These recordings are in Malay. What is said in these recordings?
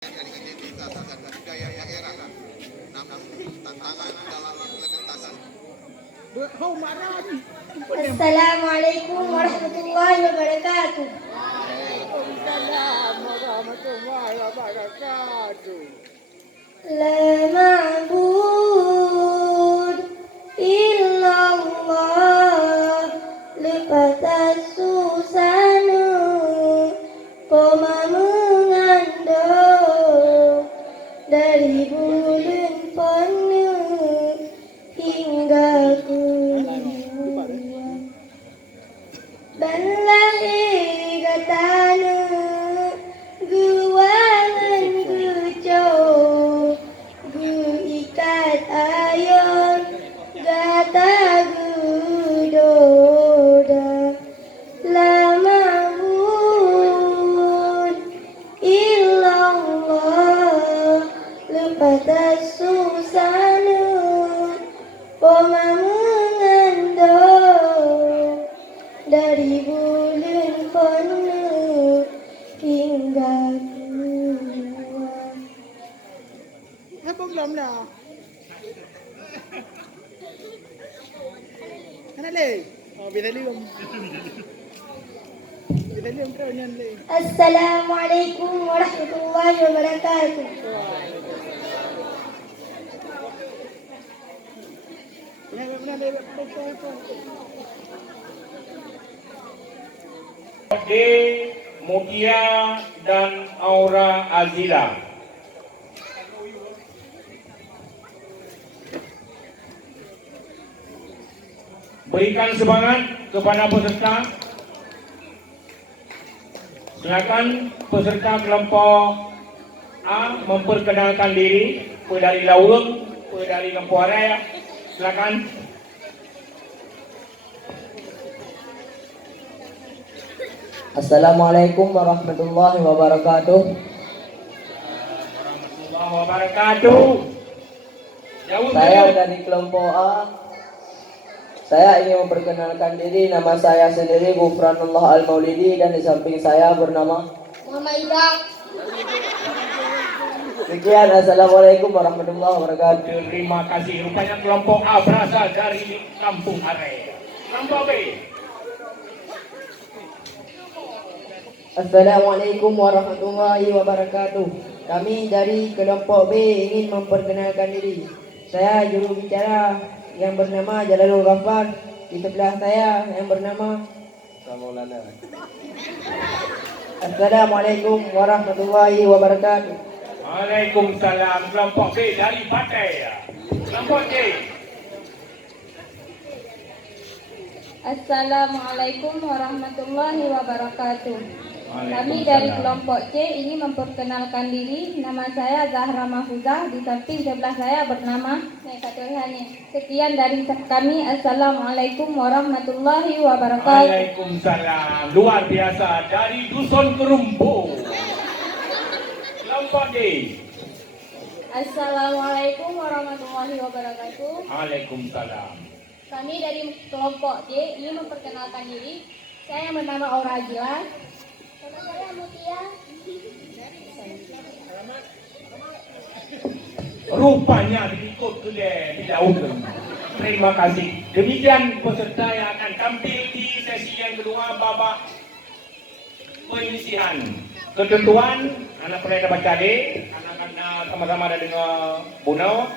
dari identitas dan budaya daerah, namun tantangan dalam implementasi. Assalamualaikum warahmatullahi wabarakatuh. Waalaikumsalam warahmatullahi wabarakatuh. La ma'bud illallah, lepas susanu koma mengandung dari bulan penuh hingga Banlahi gatana guwangan guco gu ikat ayon gata gudoda lama hud illallah lepas susanu koma mengandung dari bulan penuh hingga keluar. Apa belum dah? Mana le? Oh, binalium. Binalium terus nyan le. Assalamualaikum warahmatullahi wabarakatuh. Mana le? D. Mutia dan Aura Azila. Berikan semangat kepada peserta. Silakan peserta kelompok A memperkenalkan diri. Dari Laweng, dari Lempuaraya. Silakan. Assalamualaikum warahmatullahi wabarakatuh. Warahmatullahi wabarakatuh. Saya dari kelompok A. Saya ingin memperkenalkan diri. Nama saya sendiri Gufranullah Al-Maulidi dan di samping saya bernama Muhammad Ida. Sekian, assalamualaikum warahmatullahi wabarakatuh. Terima kasih. Rupanya kelompok A berasal dari Kampung Are. Kelompok B. Assalamualaikum warahmatullahi wabarakatuh. Kami dari kelompok B ingin memperkenalkan diri. Saya juru bicara yang bernama Jalalul Ghaffar. Di sebelah saya yang bernama Maulana. Assalamualaikum warahmatullahi wabarakatuh. Waalaikumsalam. Kelompok B dari Patai. Kelompok C. Assalamualaikum warahmatullahi wabarakatuh. Kami dari kelompok C ingin memperkenalkan diri. Nama saya Zahra Mahfuzah. Di samping sebelah saya bernama Nekatul Hani. Sekian dari kami. Assalamualaikum warahmatullahi wabarakatuh. Waalaikumsalam. Luar biasa dari Dusun Kerumbu. Kelompok D. Assalamualaikum warahmatullahi wabarakatuh. Waalaikumsalam. Kami dari kelompok D ingin memperkenalkan diri. Saya bernama Aura Azila. Nama saya Mutia. Rupanya diikut ke dia tidak umum. Terima kasih. Demikian peserta yang akan tampil di sesi yang kedua babak penyisihan. Ketentuan anak pernah baca D, anak-anak sama-sama ada dengan Buno.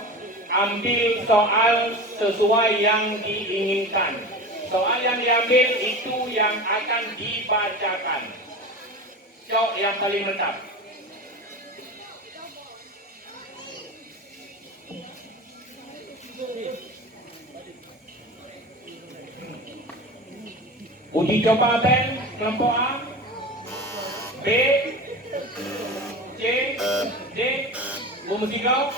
Ambil soal sesuai yang diinginkan. Soal yang diambil itu yang akan dibacakan. Jawab yang paling lengkap. Uji coba apel kelompok A, B, C, D, Musiko.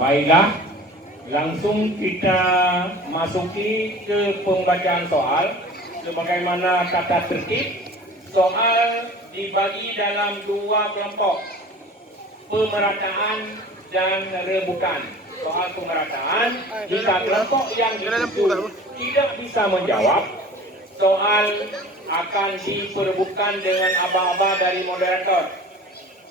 Baiklah, langsung kita masuki ke pembacaan soal. Sebagaimana kata tertib, soal dibagi dalam dua kelompok, pemerataan dan rebutan. Soal pemerataan, jika kelompok yang dituju tidak bisa menjawab, soal akan diperebutkan dengan aba-aba dari moderator.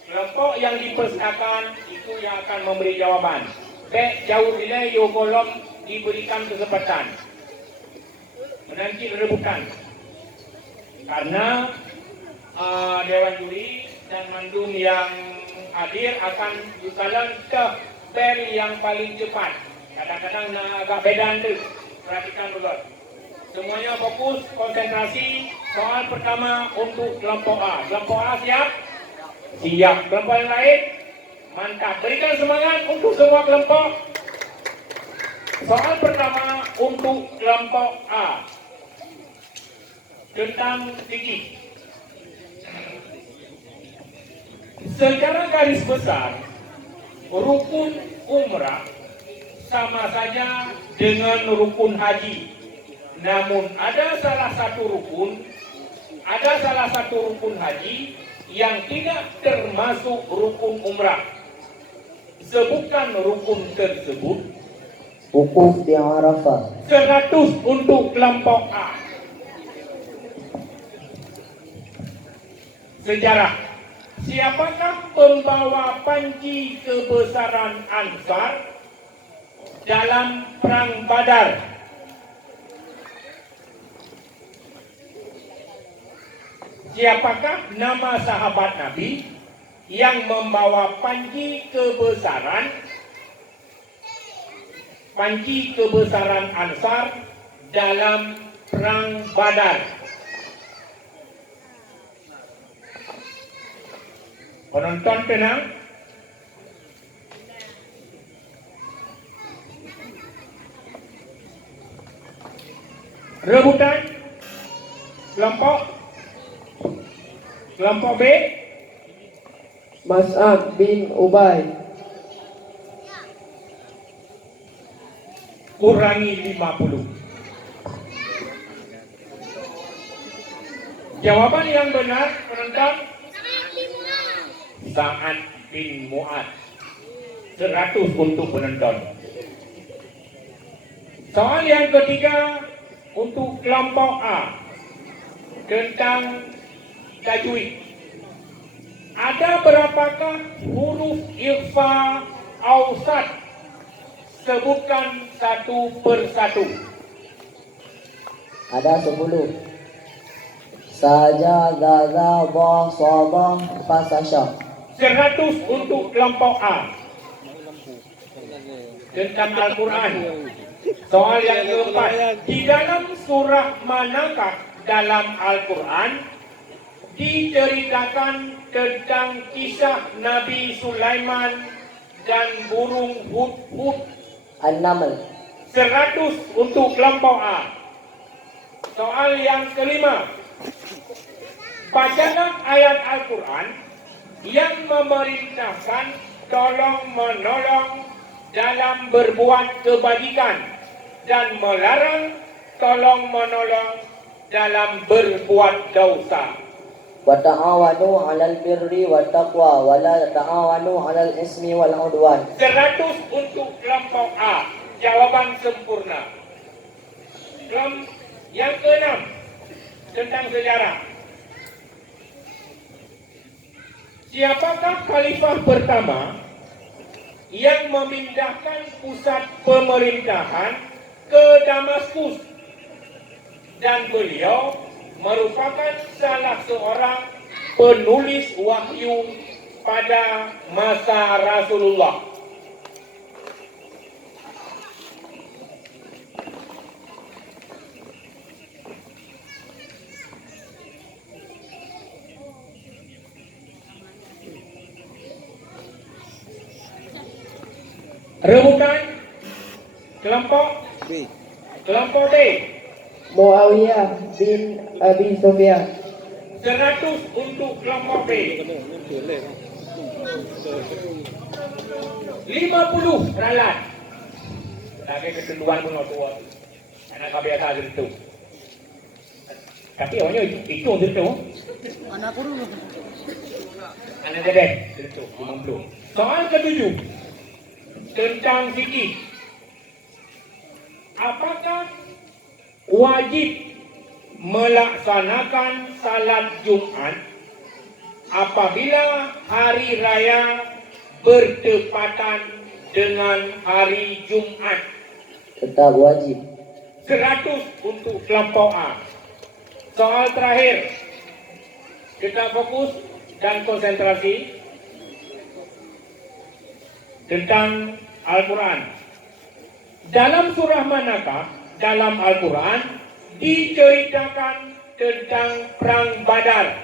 Kelompok yang dipersilakan itu yang akan memberi jawaban. Baik jauh nilai yo kolom diberikan kesempatan. Menanti rebutan. Karena Dewan Juri dan Mandum yang hadir akan disalang ke bel yang paling cepat. Kadang-kadang agak beda tu. Perhatikan dulu. Semuanya fokus, konsentrasi. Soal pertama untuk kelompok A. Kelompok A siap? Siap. Kelompok yang lain? Mantap. Berikan semangat untuk semua kelompok. Soal pertama untuk kelompok A. Tentang fikih. Secara garis besar, rukun umrah sama saja dengan rukun haji. Namun ada salah satu rukun haji yang tidak termasuk rukun umrah. Sebutkan rukun tersebut. Wukuf di Arafah. 100 untuk kelompok A. Sejarah. Siapakah pembawa panji kebesaran Ansar dalam Perang Badar? Siapakah nama sahabat Nabi yang membawa panji kebesaran Ansar dalam Perang Badar? Penonton tenang. Rebutan. Kelompok B. Mas'ab bin Ubay. Kurangi 50. Jawaban yang benar, penonton. Sa'ad bin Mu'ad. 100 untuk penonton. Soal yang ketiga untuk kelompok A tentang tajwid. Ada berapakah huruf ikhfa awsat? Sebutkan satu persatu. Ada 10. Saja, zaza, ba, sabah, fasasya. 100 untuk kelompok A tentang Al-Quran. Soal yang keempat, di dalam surah manakah dalam Al-Quran diceritakan tentang kisah Nabi Sulaiman dan burung hud-hud? An-Naml. 100 untuk kelompok A. Soal yang kelima, bacalah ayat Al-Quran yang memerintahkan tolong-menolong dalam berbuat kebajikan dan melarang tolong-menolong dalam berbuat dosa. Wa ta'awanu 'alal birri wat taqwa wa la ta'awanu 'alal ismi wal 'udwan. 100 untuk kelompok A. Jawaban sempurna. Yang keenam tentang sejarah. Siapakah khalifah pertama yang memindahkan pusat pemerintahan ke Damaskus? Dan beliau merupakan salah seorang penulis wahyu pada masa Rasulullah. Rebutan kelompok D. Muawiyah bin Abi Sufyan. 100 untuk kelompok B. 50 ralat. Lagi ketentuan pun tua. Anak kebiasaan gitu. Tapi orangnya itu gitu. Anakku dulu. Anak gede gitu 50. Soal ketujuh tentang fikih. Apakah wajib melaksanakan salat Jumat apabila hari raya bertepatan dengan hari Jumat? Tetap wajib. 100 untuk kelompok A. Soal terakhir, kita fokus dan konsentrasi tentang Al-Quran. Dalam surah manakah dalam Al-Quran diceritakan tentang perang Badar?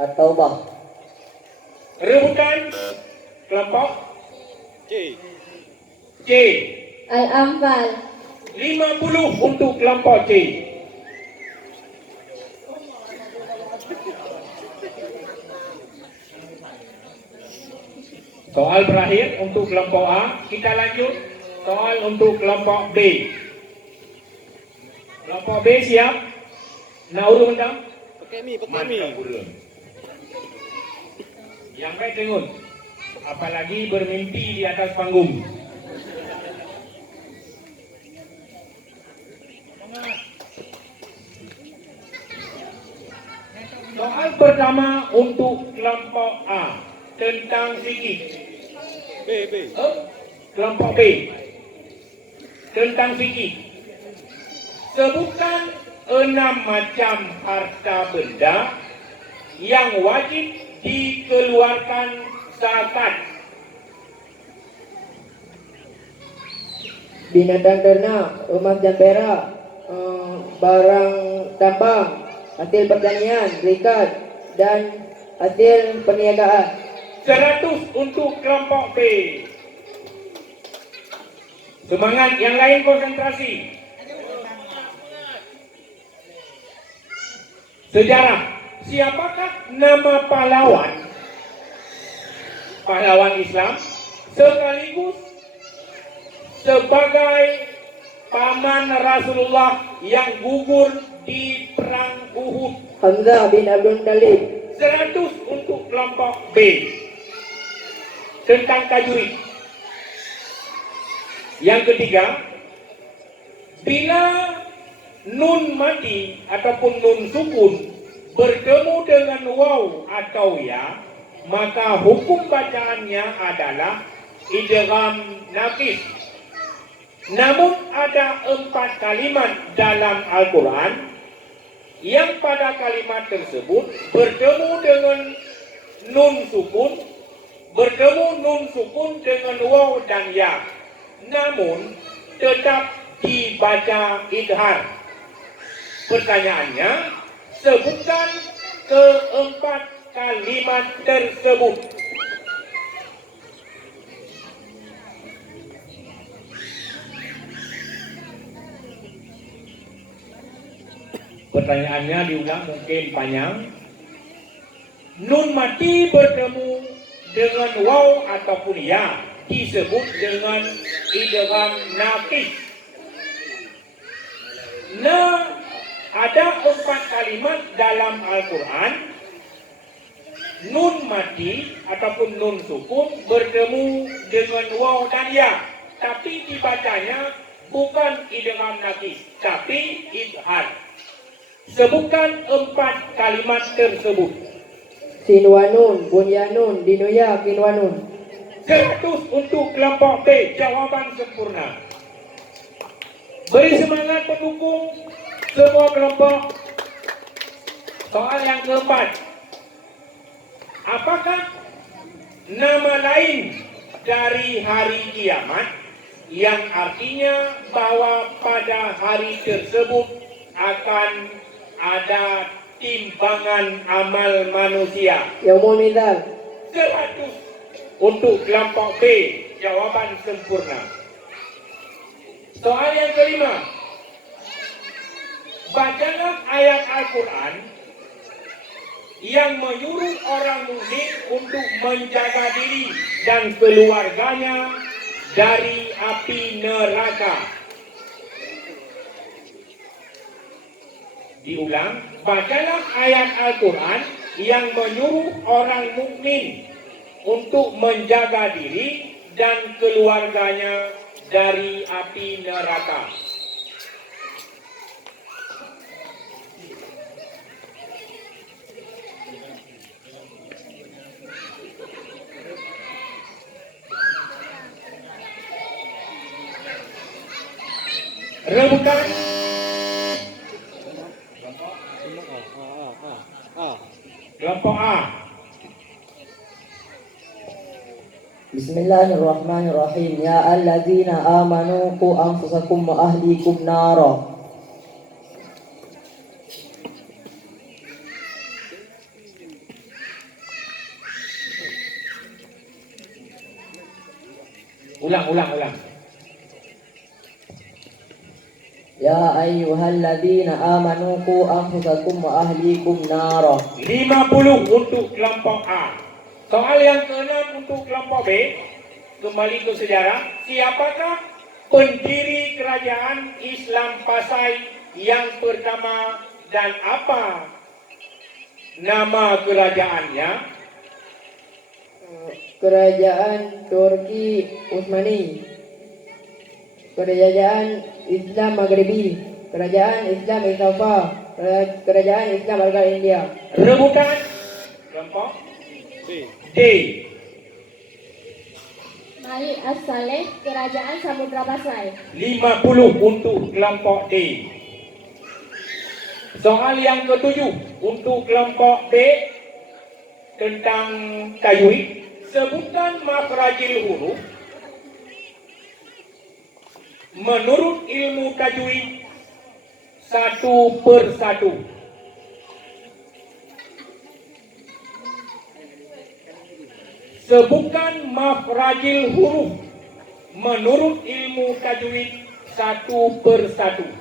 At-Taubah. Rebutan kelompok C. Al-Anfal. 50 untuk kelompok C. Soal terakhir untuk kelompok A, kita lanjut soal untuk kelompok B. Kelompok B siap? Nak urut bentang? Pakai mi. Mantap urut. Yang baik dengun. Apalagi bermimpi di atas panggung. Soal pertama untuk kelompok A tentang fikih. Kelompok B tentang fikih. Sebutkan 6 macam harta benda yang wajib dikeluarkan zakat. Binatang ternak, emas dan perak, barang tambang, hasil pertanian, berikat, dan hasil perniagaan. 100 untuk kelompok B. Semangat, yang lain konsentrasi. Sejarah. Siapakah nama pahlawan Islam sekaligus sebagai paman Rasulullah yang gugur di perang Uhud? Hamzah bin Abdul Muttalib. 100 untuk kelompok B tentang tajwid. Yang ketiga, bila nun mati ataupun nun sukun bertemu dengan waw atau ya, maka hukum bacaannya adalah idgham naqis. Namun ada 4 kalimat dalam Al-Quran yang pada kalimat tersebut bertemu dengan nun sukun dengan waw dan ya, namun tetap dibaca idhar. Pertanyaannya, sebutkan keempat kalimat tersebut. Pertanyaannya diulang mungkin panjang. Nun mati bertemu dengan waw ataupun ya disebut dengan idgham naqis. Nah, ada 4 kalimat dalam Al-Quran nun mati ataupun nun sukun bertemu dengan waw dan ya, tapi dibacanya bukan idgham naqis tapi idhar. Sebutkan 4 kalimat tersebut. Sinwanun, bunyanun, dinuya, kinwanun. 100 untuk kelompok B, jawaban sempurna. Beri semangat pendukung semua kelompok. Soal yang keempat, apakah nama lain dari hari kiamat yang artinya bahwa pada hari tersebut akan ada timbangan amal manusia? Yaumul Mizan. 100 untuk kelompok B, jawaban sempurna. Soal yang kelima, bacalah ayat Al-Quran yang menyuruh orang mukmin untuk menjaga diri dan keluarganya dari api neraka. Diulang, bacalah ayat Al-Quran yang menyuruh orang mukmin untuk menjaga diri dan keluarganya dari api neraka. Rebukan kelompok A. Bismillahirrahmanirrahim. Ya alladzina amanu qu anfusakum wa ahlikum nara. Ulang. Ya ayyuhalladzina amanu qu anfusakum wa ahlikum nara. 50 untuk kelompok A. Soal yang ke-6 untuk kelompok B. Kembali ke sejarah. Siapakah pendiri kerajaan Islam Pasai yang pertama dan apa nama kerajaannya? Kerajaan Turki Utsmani. Kerajaan Islam Maghribi, Kerajaan Islam Estopa, Kerajaan Islam Arab India. Rebukan kelompok D. Malik As-Saleh, Kerajaan Samudra Pasai. 50 untuk kelompok D. Soal yang ke-7 untuk kelompok B tentang tajwid. Sebutkan makhrajil huruf menurut ilmu tajwid satu per satu. Sebutkan makhrajil huruf menurut ilmu tajwid satu per satu.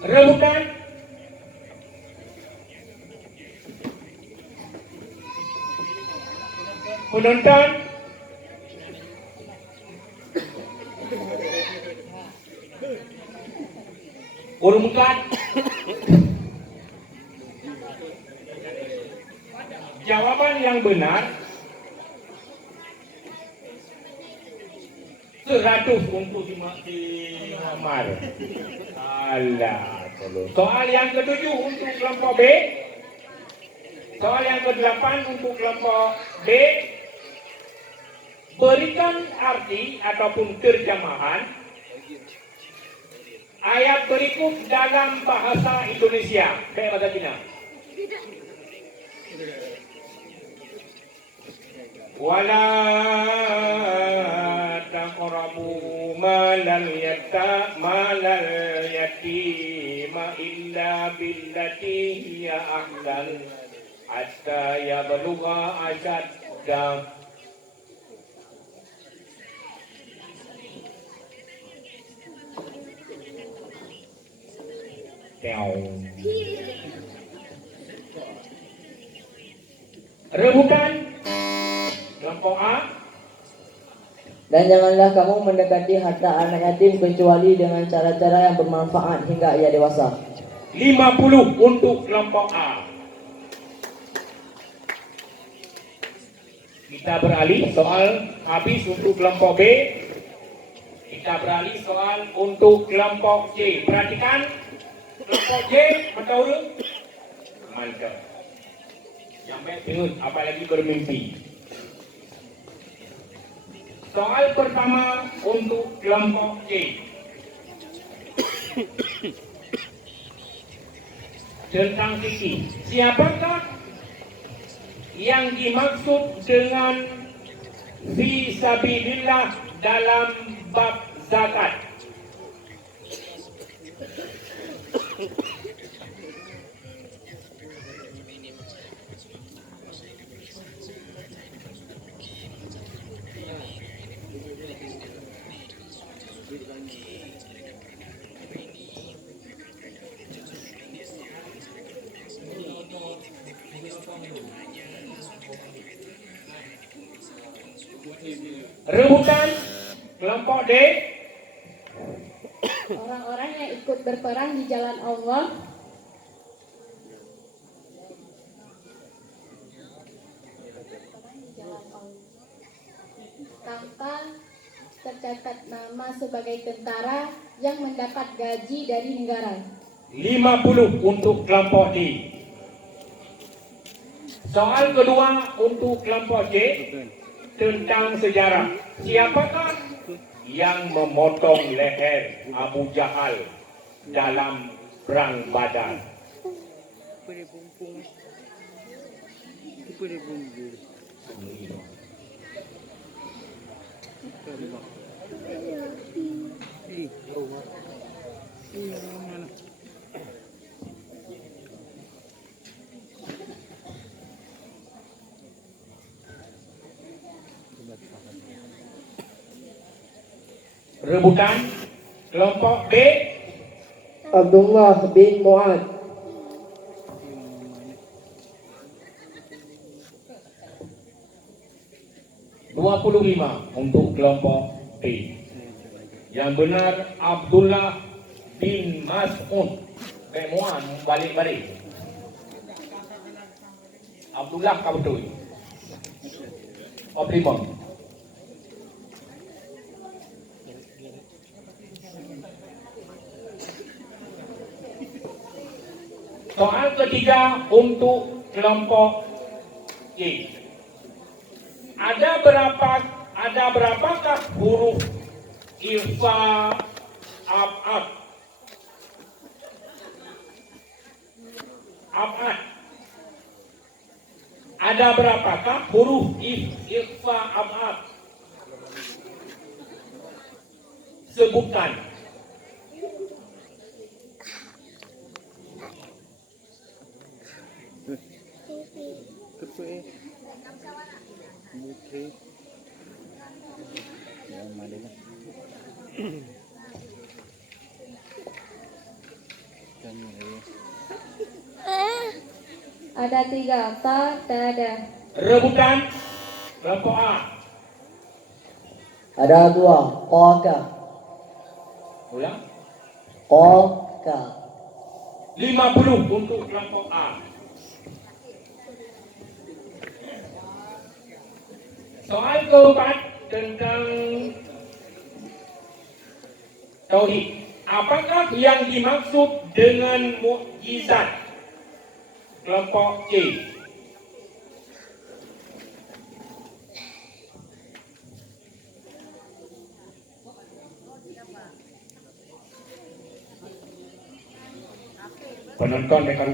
Rebukan penonton. Urumkan jawaban yang benar 100 untuk dilamar. Alah, soal yang ke-7 untuk kelompok B. Soal yang ke-8 untuk kelompok B. Berikan arti ataupun terjemahan ayat berikut dalam bahasa Indonesia. Kayak bahasa Cina. Wala taqrabu malal yatima illa billati hiya ahsan hatta yablugha ashaddah. Rebukan kelompok A. Dan janganlah kamu mendekati harta anak yatim kecuali dengan cara-cara yang bermanfaat hingga ia dewasa. 50 untuk kelompok A. Kita beralih soal habis untuk kelompok B. Kita beralih soal untuk kelompok C. Perhatikan kelompok C, betul? Mantap. Sampai tengok apalagi bermimpi. Soal pertama untuk kelompok C. Tentang fikih. Siapakah yang dimaksud dengan fi sabilillah dalam bab zakat? Rebutan kelompok D. Orang-orang yang ikut berperang di jalan Allah tanpa tercatat nama sebagai tentara yang mendapat gaji dari negara. 50 untuk kelompok D. Soal kedua untuk kelompok C tentang sejarah. Siapakah yang memotong leher Abu Jahal dalam perang Badar? Rebutan kelompok B. Abdullah bin Mu'ad. $25 untuk kelompok B. Yang benar Abdullah bin Mas'ud. Mu'ad balik-balik. Abdullah kau betul. Optimum. Soal ketiga untuk kelompok E. Ada berapakah huruf ifa abad? Ada berapakah huruf ifa abad? Sebutkan. Ada 3, tak ada. Rebutan kelompok A. Ada 2, Qoka. Ulang. Qoka. 50 untuk kelompok A. Soal keempat tentang tauhid. Apakah yang dimaksud dengan mukjizat? Kelompok C. Penonton mereka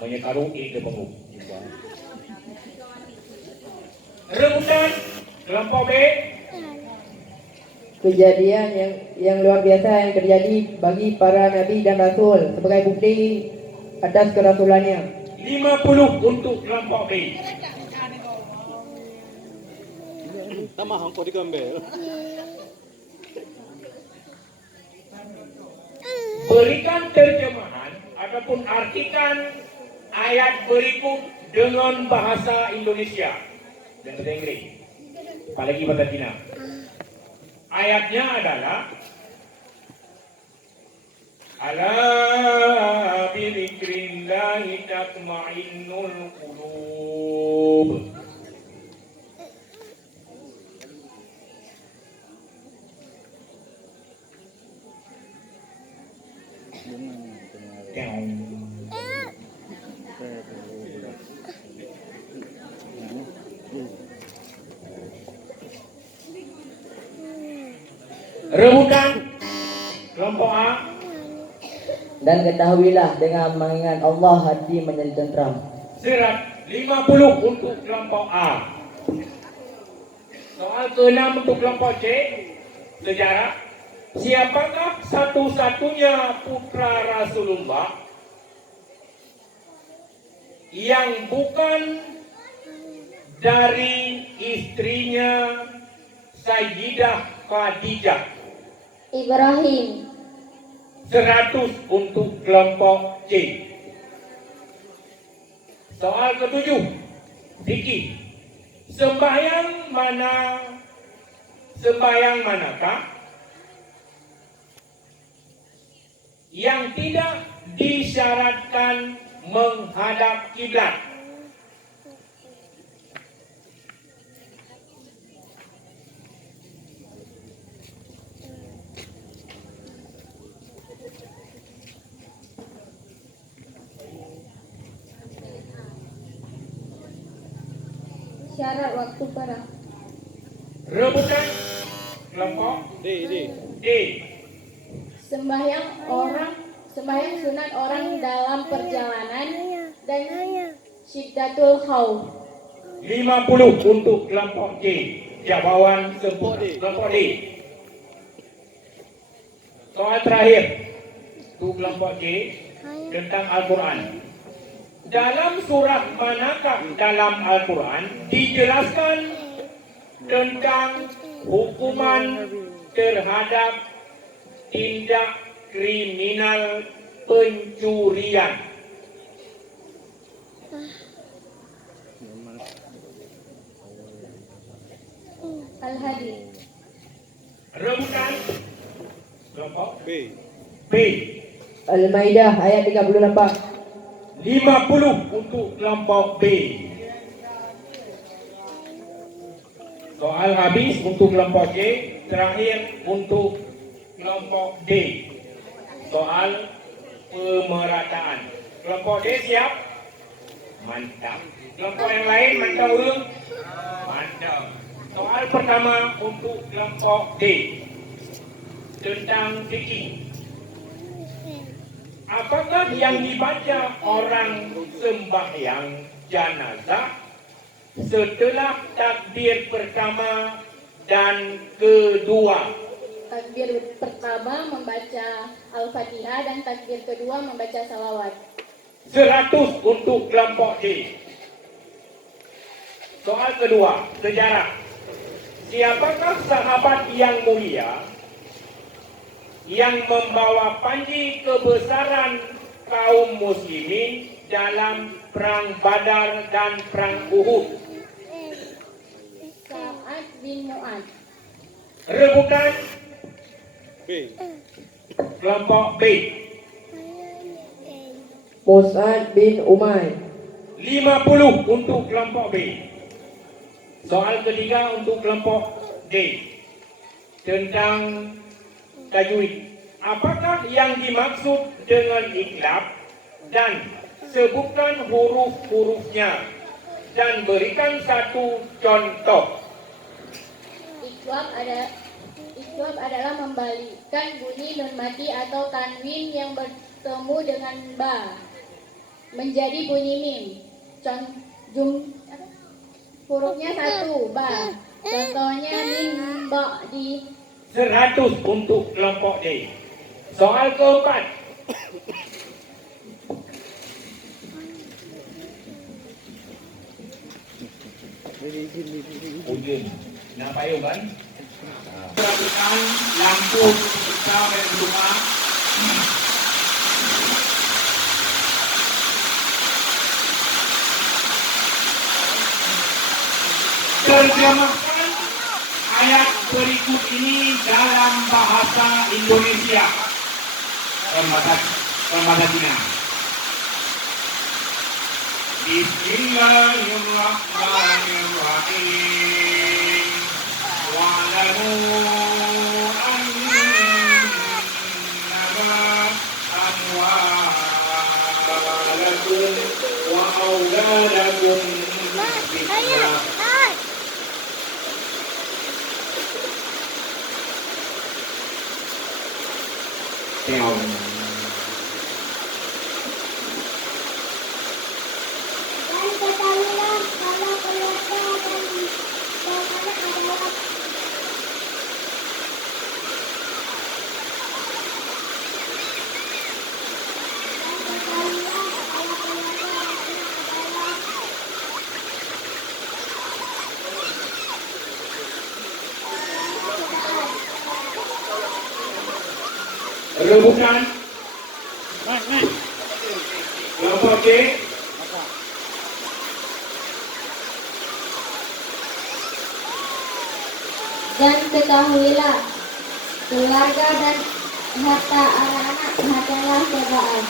banyak karung ke panggung. Rebutan kelompok B. Kejadian yang luar biasa yang terjadi bagi para nabi dan rasul sebagai bukti atas kerasulannya. 50 untuk kelompok B. Nama hangko digambar. Berikan terjemahan ataupun artikan ayat berikut dengan bahasa Indonesia dan bahasa Inggris. Apalagi bahasa Cina. Ayatnya adalah ala bi dzikrillahi tatma'innul qulub. Rebutan kelompok A. Dan ketahuilah dengan mengingat Allah hati menjadi tentram. Serat 50 untuk kelompok A. Soal ke-6 untuk kelompok C. Sejarah. Siapakah satu-satunya putra Rasulullah yang bukan dari istrinya Sayyidah Khadijah? Ibrahim. 100 untuk kelompok C. Soal ke-7, Vicky. Sembahyang manakah yang tidak disyaratkan menghadap kiblat? Syarat waktu para. Rebutan kelompok D. D. Sembahyang sunat orang dalam perjalanan dan syiddatul khauf. 50 untuk kelompok J. Jawaban sempurna. Kelompok D. Soal terakhir untuk kelompok J tentang Al-Quran. Dalam surah manakah dalam Al-Quran dijelaskan tentang hukuman terhadap tindak kriminal pencurian? Al-Hadi. Rebutan kelompok B. B. Al-Maidah ayat 38. 50 untuk kelompok B. Soal habis untuk kelompok J. Terakhir untuk kelompok D. Soal pemerataan. Kelompok D siap? Mantap. Kelompok yang lain mantap belum? Mantap. Soal pertama untuk kelompok D tentang fikih. Apakah yang dibaca orang sembahyang jenazah setelah takbir pertama dan kedua? Takbir pertama membaca Al-Fatihah dan takbir kedua membaca salawat. 100 untuk kelompok D. Soal kedua, sejarah. Siapakah sahabat yang mulia yang membawa panji kebesaran kaum muslimin dalam perang Badar dan perang Uhud? Sa'ad bin Mu'ad. Rebutan B. kelompok B. Mus'ad bin Umair. 50 untuk kelompok B. Soal ketiga untuk kelompok D tentang tajwid. Apakah yang dimaksud dengan iklab dan sebutkan huruf-hurufnya dan berikan satu contoh. Iqlab adalah membalikkan bunyi nun mati atau tanwin yang bertemu dengan ba menjadi bunyi mim. Hurufnya satu, ba. Contohnya mim ba di 100 untuk kelompok D. Soal keempat. Ujung. Nak payung kan? Perhatikan lampu kita berdoa. Terjemahkan ayat berikut ini dalam bahasa Indonesia. Permadatina. Bismillahirrahmanirrahim. Wa'lamu annama amwalakum wa auladakum fitnah. Dan ketahuilah kalau keluarga dan anak adalah rebutan. Kelompok C. Dan ketahuilah, keluarga dan harta anak-anak adalah cobaan.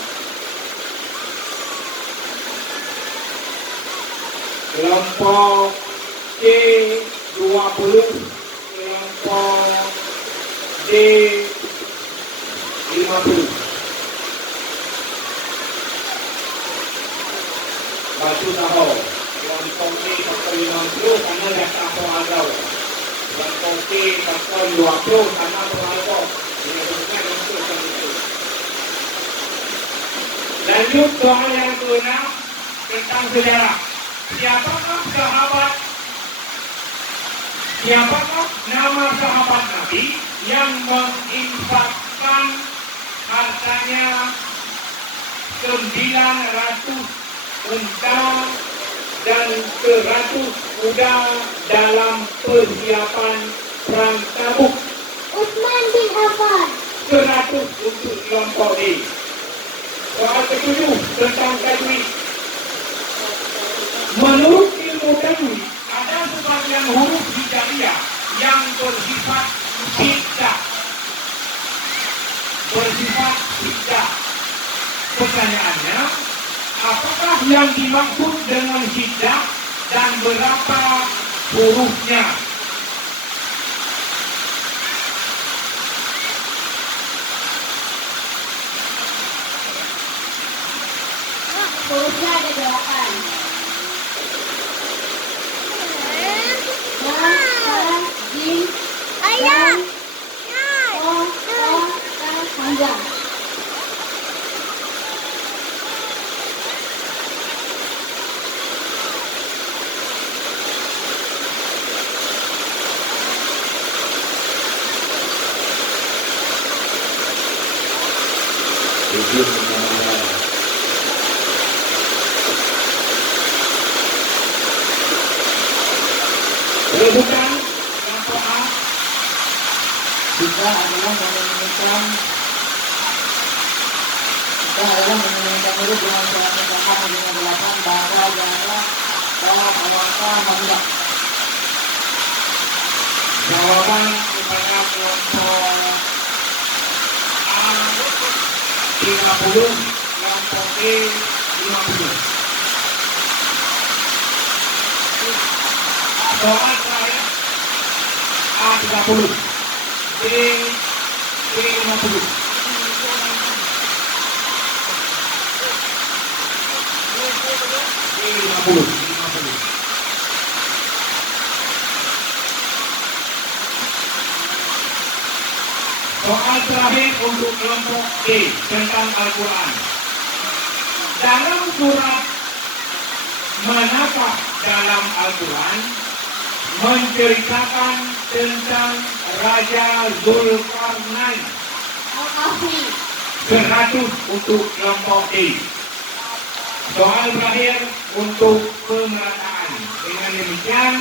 Kelompok C 20, kelompok D 50. Batu tahu. Kelompok C 50 karena dah tahu agau. Kelompok C 20 karena terlalu. Ini bukan untuk itu. Lanjut soal yang ke-6 tentang sejarah. Siapakah nama sahabat Nabi yang menginfakkan hartanya 900 unta dan 100 kuda dalam persiapan perang Tabuk? Utsman bin Affan. 100 untuk kelompok D. Soal ke-7 tentang tajwid. Menurut ilmu tajwid, ada sebagian huruf hijaiyah yang bersifat syiddah. Pertanyaannya, apakah yang dimaksud dengan syiddah dan berapa hurufnya? Hurufnya ada 8. Jim, ayah, panjang. Bukan kelompok A. Kita adalah menginginkan huruf dengan suara tempat dengan 8 bahwa jarak awaka hendak. Jawaban kepada kelompok A 30, kelompok B 50. Soal terakhir A 30, B 50. Soal terakhir untuk kelompok D tentang Al-Quran. Dalam surat manakah dalam Al-Quran menceritakan tentang Raja Zulkarnain? Al-Kahfi. 100 untuk kelompok D. Soal terakhir untuk pemerataan. Dengan demikian,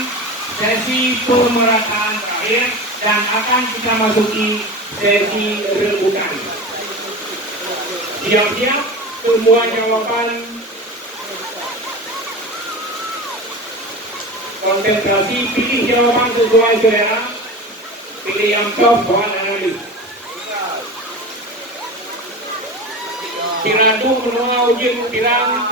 sesi pemerataan terakhir dan akan kita masuki sesi rebutan. Siap-siap semua jawaban. Konsentrasi, pilih jawaban sesuai selera. Pilih yang top, soal analis. Kira tu menua ujian pirang